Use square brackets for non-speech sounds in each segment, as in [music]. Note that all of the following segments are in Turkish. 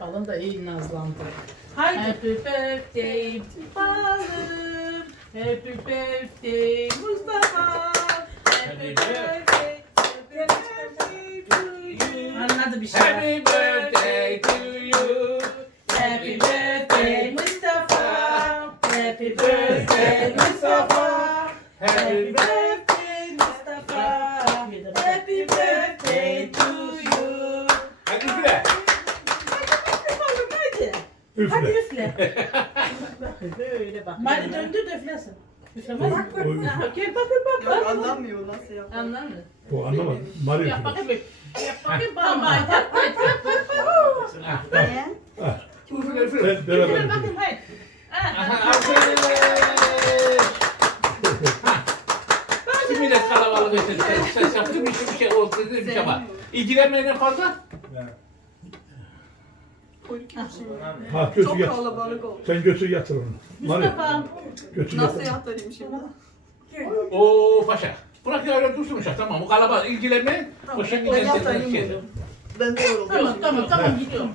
Balım da iyi nazlandı. Haydi. Happy birthday balım. Happy birthday Mustafa. Happy birthday. Happy birthday to you. Anladı bir şey. Happy birthday to you. Happy birthday Mustafa. Happy birthday Mustafa. Happy birthday Mustafa. Happy birthday to you. Hadi üfle. Hadi. Üfle. Hadi üfle. Böyle bak. Mali döndür de üflesin. Üflemez. Bak, o üfle. Ha, Gel bakın bak. Yok bak. anlamıyor nasıl yapar. Anlamıyor. O anlamadı. Mario Yap bakayım bir. Yap bakayım bana. Tamam. Yap yap yap. Niye? Ah, Üfle üfle. Ben beraber Üfle üfle. bakayım haydi. Aha, Ha, alkış. Ha. Şimdi millet kalabalık etsin. Sen, sen yaptın bir şey, bir şey oldu dedi bir şey var. İlgilenmeyen fazla. Ha götür Çok yat. kalabalık oldu. Sen götür yatır onu. Mario Mustafa. götür Nasıl yatır. yatırayım şimdi? Oo paşa. Bırak ya öyle dursun paşa tamam. O kalabalık ilgilenmeyin. O şimdi O kendine yatayım şey. bunu. Ben de yoruldum. Tamam tamam tamam gidiyorum.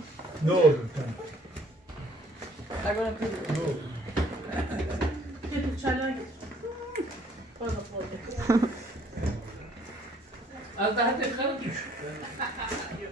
Ne oldu? Tamam. Ay, ben Ne oldu? Gel çaylara git. Bana koy. Az daha tekrar düş. [laughs]